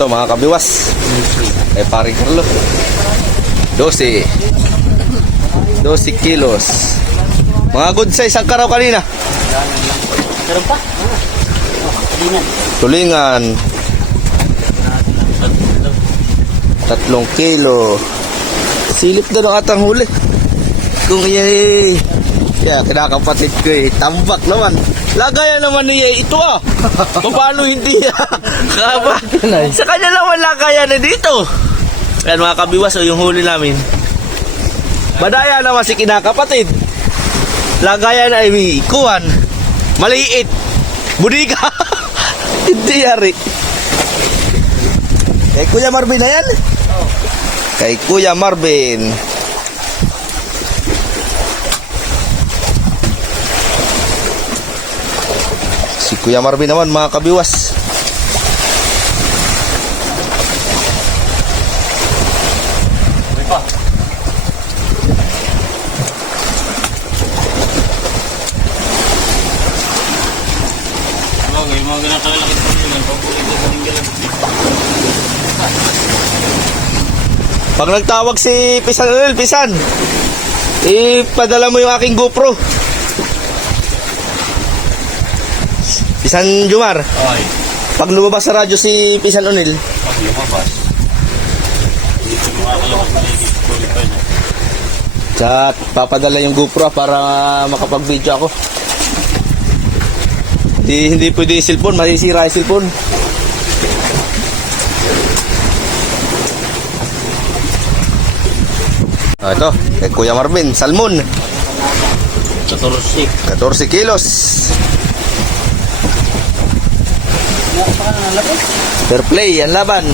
Ito mga kabiwas. Ay paring Carlo. 12 kilos. Mga good size ang karaw kanina. Meron pa? Tulingan. 3 kilo. Silip na ng atang huli. Kung yay. Kaya kinakapatid ko eh. Tambak naman. Lagayan naman niya ito ah. Paano hindi ah? Kaba. Sa kanya naman lagayan na dito. Yan mga kabiwas o yung huli namin. Madaya naman si kinakapatid. Lagayan ay kuwan. Maliit. Budiga. Hindi yari. Kay Kuya Marvin na yan? Kay Kuya Marvin. Si Kuya Marvin naman mga kabiwas. Pag nagtawag si Pisan, ipadala mo yung aking GoPro. Pisan Jumar. Ay. Pag lumabas sa radyo si Pisan Onil. Pag lumabas. Dito makakalabas na yung qualify na. At papadala yung GoPro para makapag-video ako. Hindi pwede yung cellphone, masisira yung cellphone. Ito, kay Kuya Marvin, salmon. 14 kilos. Fair play, yan laban.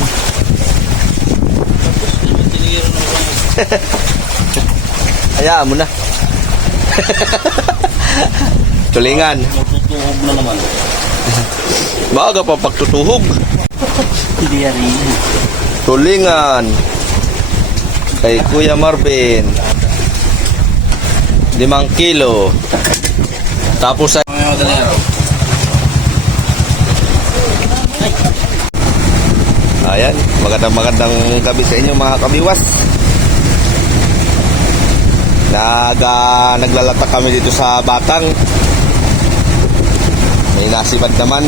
Hayaan mo na. Tulingan. Magtutuhog na naman. Baga pa pagtutuhog. Hindi yan rin. Tulingan. Kay Kuya Marvin. 5 kilo. Tapos ay ayan, magandang gabi sa inyo mga kabiwas. Naglalata kami dito sa Batang. May nasibad naman.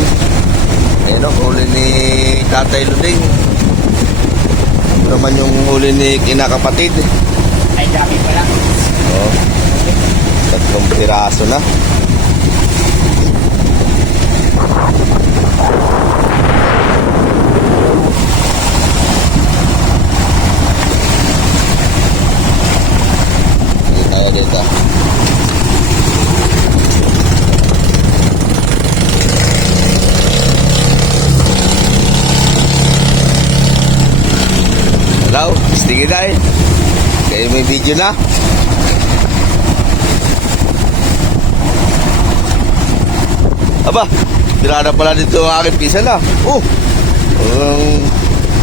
Ayun o, huli ni Tatay Luding. Ito naman yung huli ni kinakapatid. Ay, dami pala. Oh, 3 piraso na. Dito. Hello, stingy dahil. Kayo may video na. Aba, pirada pala dito ang aking pisa na.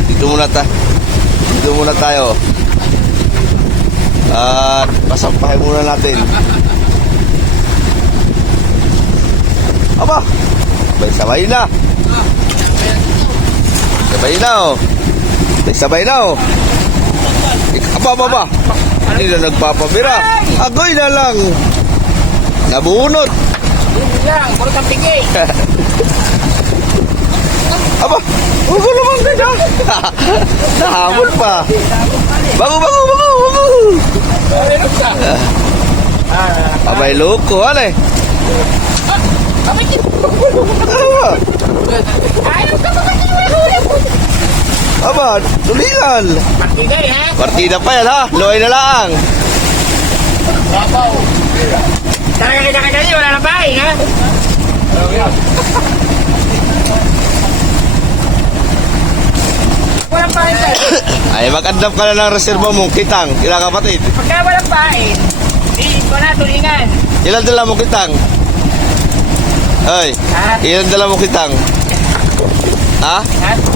Dito muna tayo. At pasampahin muna natin. Aba, sabay na. Sabay na oh. Aba. Hindi na nagpapabira. Agoy na lang. Nabunot. Hindi lang, puro kang pigay. Aba, huwag naman ka. Nahamon pa. Bago. Abay loko, ano eh? Aba, tulingan. Partida pa yan ha, loy na lang. Talaga kita wala na paing ha? Walang paing tayo. Ay, mag-andap ka na ng reserva mong kitang, ilang kapatid. Pagka walang paing, hindi ko na tulingan. Ilan dala mo kitang? Ay, ilan dala mo kitang? Ha?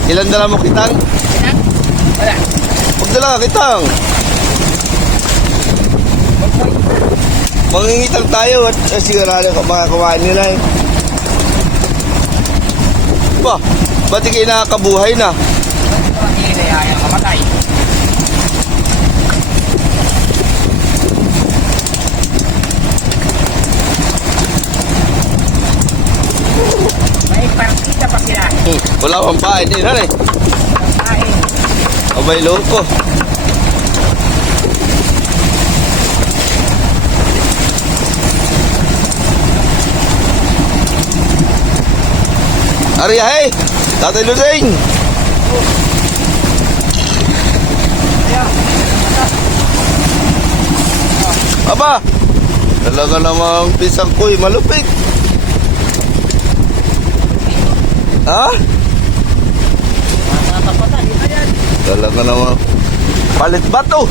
Ilan dala mo kitang? Wala. Magdala ka kitang. Mangingitang tayo at sigurado mga kumain nila eh. Ba, ba't kayo nakakabuhay na? Hindi na ayaw kamatay. May partida pa sila. Wala pang pain din, ano eh. Kain. Abay, loko. Ari, hey! Tatay Lusing! Aba! Talaga namang pisang ko'y malupit. Ha? Matapatan. Ito yan. Talaga namang palit ba to?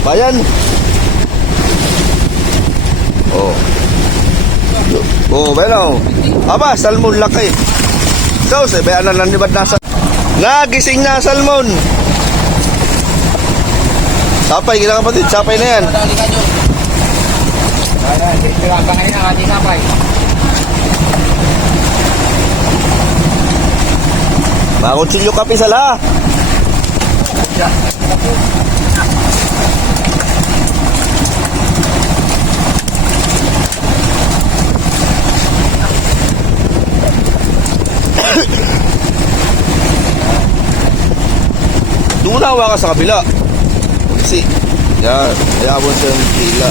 Sabayan. Oh. Oh, bueno. Aba, salmon laki. So, sabayan na lang ni Bad nasa. Nagising na salmon. Sapay, kailangan kapatid. Sapay na yan. Madali ka nyo. Ayan, piraga ngayon ang ating kapay. Mga kutsilyo kape sala. Tunawa ka sa kabila. Kasi, yan. Hayabon sa tila.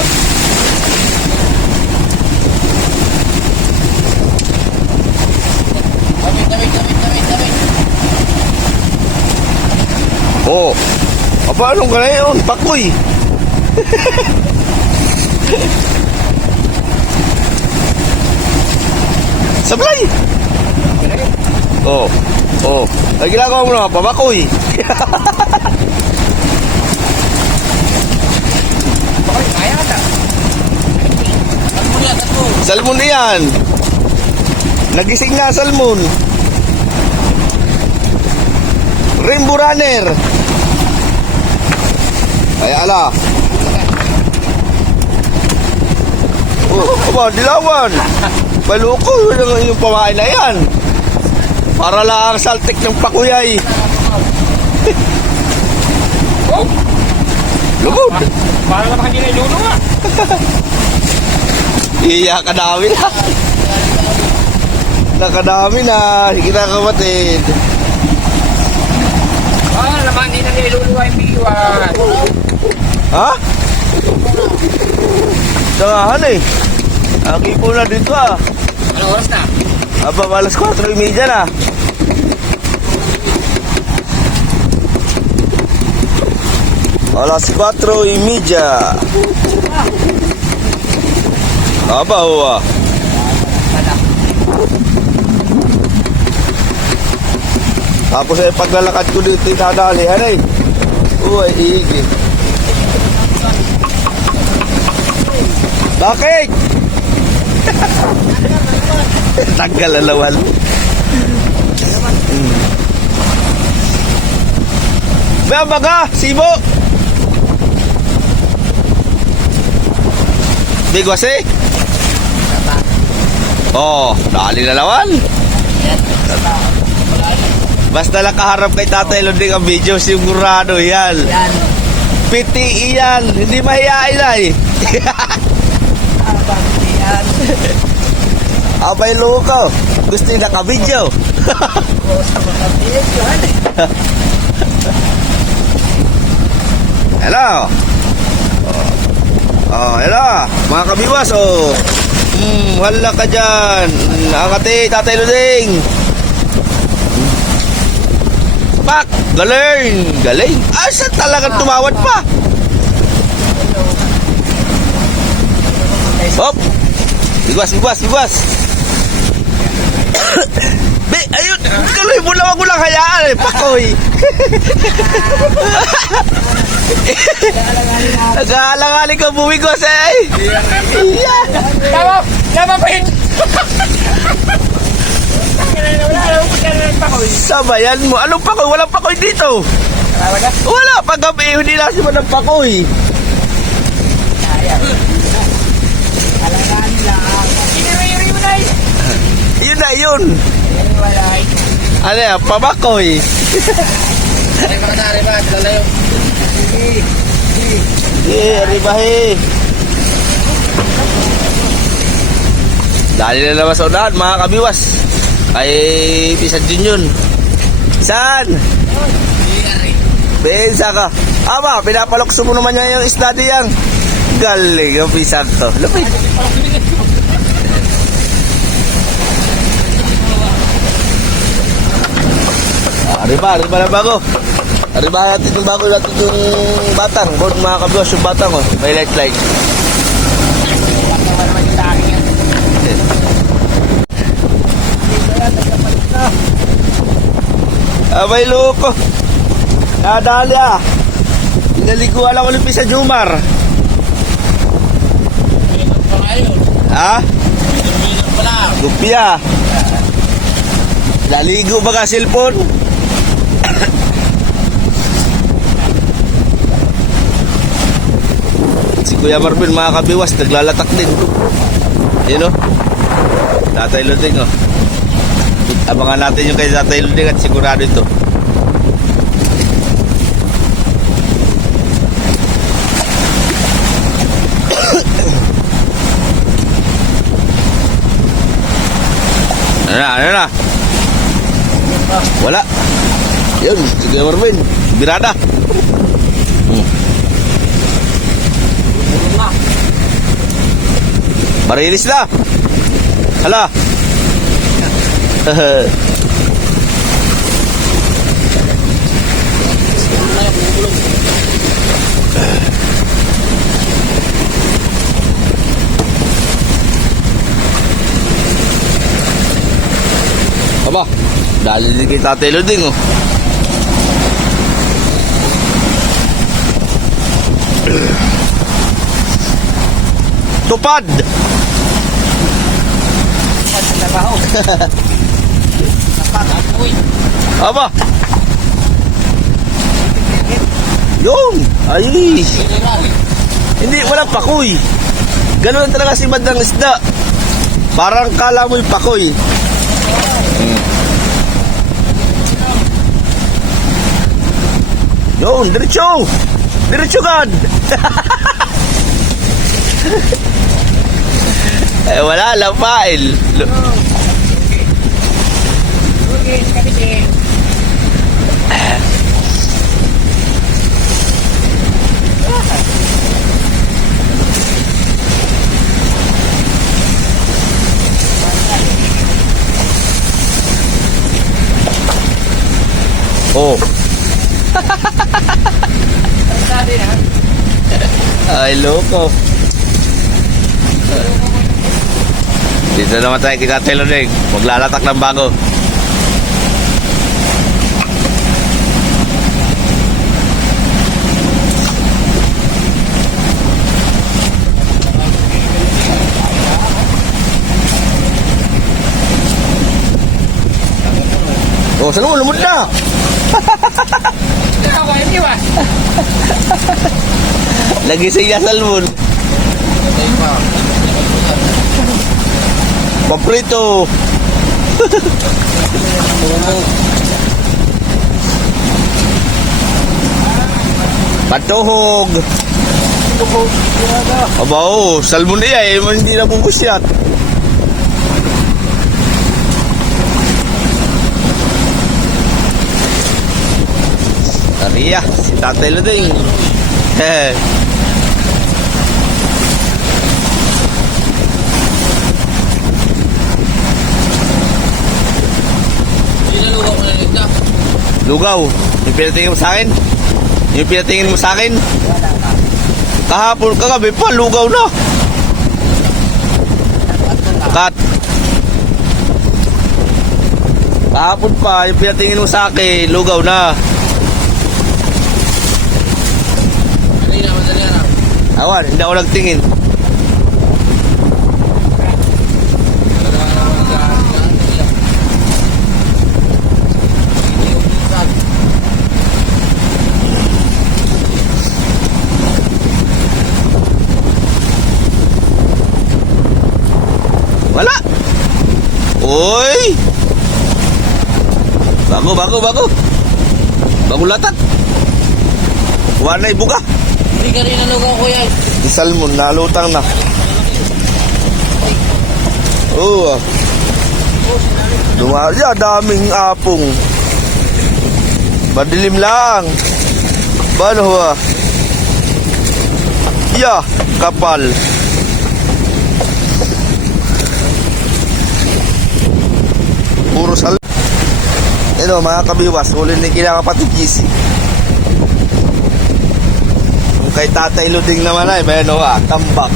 Damit. Oo. Oh. Paano ka na yun? Pakoy. Sablay. Oo. Oo. Ay, ginagawa mo na, pabakoy. Bakit? Kaya ka. Salmon yan, salmon. Salmon na yan. Nagising na salmon. Rainbow Runner. Ay, ala. Oh, aba, dilawan. Baloko, yung pamain na yan. Para lang saltik ng pakuyay. Oh! Lugod. Para naman hindi na ilulunga. Iya, kadami na. Nakadami na. Sige na kapatid. Naman hindi na ilulunga yung biwan. Ha? Dangahan eh. Ang ipo na dito ah. Ano oras na? Aba, alas 4:30 na. Alas 4:30. Aba, huwa. Tapos ay paglalakad ko dito itadalihan eh. Uy, higi. Bakit? Tanggal alawal. Ba baga, sibo. Bigwas eh. Oh, dali na lawan. Basta lang kaharap kay Tatay Lunding ang video, sigurado yan. Yan. Piti yan, hindi mahihain na eh. Yan. Abay luko, gusto yung naka-video. Hello. Oh, hello. Mga kabiwas, oh. Wala ka dyan. Nakakati, Tatay Lunding. Pak! Galing! Galing! Asa talagang tumawad pa? Hop! Igwas! Be, ayun! Kaloy mo lang ako lang hayaan eh! Pakoy! Nag-aalangaling ka bumigwas eh! Yeah. Tama pa yun! Sabayan mo! Anong pakoy? Walang pakoy dito! Wala! Pag-gabi, hindi na siya ng pakoy! Alangan lang. yun. Wala. Ano yan? Pabakoy. Ay, makasari ba? Lalayo. Arriba he. Dali na naman sa unahan, mga kabiwas. Ay, Pisan Junjun. Pisan! Bensa ka. Aba, pinapalokso mo naman niya yung isda diyang. Galing ang Pisan to. Lupit. Arriba na bago. Arriba natin yung bago natin yung batang. Board mga kabiwas yung batang, oh. May light. Basta naman yung dami yan. Abay loko. Nadali ah. Pinaliguan ako ng Pisan Jumar. Minum pa kayo. Ha? Minum pa lang. Lupia. Laligo ba ka cellphone? Si Kuya Marvin mga kabiwas naglalatak din. Yun o. Tatay Luding o. Abangan natin yung kay Tatay Luding at sigurado ito. Ano na? Wala. Yun, si Kuya Marvin. Birada. Marilis na. Hala. Aba, dali din kay Tatay Luding oh. Tupad. At sa trabaho. Tapat, apoy. Aba. Yung. Ay. Hindi, walang pakoy. Ganun lang talaga si Madang isda. Parang kala mo'y pakoy. Yun, diretso. Diretso gad. Eh, wala lang file. Okay, kapite. Oh. Sabi na. Ay, loko. Dito naman tayo kay Tatay Luding. Maglalatak ng bago. Oh, saan mo? Lumod na. Ako, hindi ba? Lagi siya salmon. Paprito. Patuhog. Aba oh, salmon niya eh, hindi na bubus yan. Tariya, si Tatay Luding. Nilalugaw mo na yung isda. Lugaw. Yung pinatingin mo sa akin? Yung pinatingin mo sa akin? Kahapon, kagabi pa, lugaw na. Kat. Kahapon pa, yung pinatingin mo sa akin, lugaw na. Kanina, madali na. Awan, hindi ako nagtingin. Wala. Uy! Bago. Bago latat. Kuha na ibuga. Hindi ka rin nalugaw ko yan. Di salmon, nalutang na. Oo. Dumali, daming apong. Madilim lang. Bano ha? Yeah, kapal. Puro sal. Ito mga kabiwas, huli ni kinakapatid GC. Kung kay Tatay Luding naman ay, bayano ha, tambak.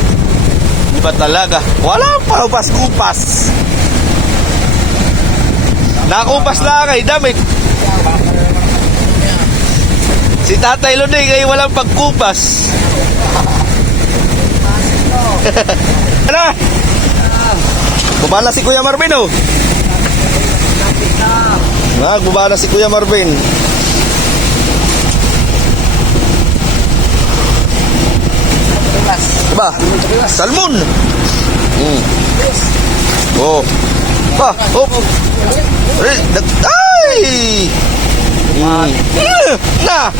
Di ba talaga? Walang parupas-kupas. Nakupas lang ay damit. Si Tatay Luding ay walang pagkupas. Ano? Bumala si Kuya Marvin oh. Bumala si Kuya Marvin. Diba? Salmon. Oh. Ba, hop. Ay! Na!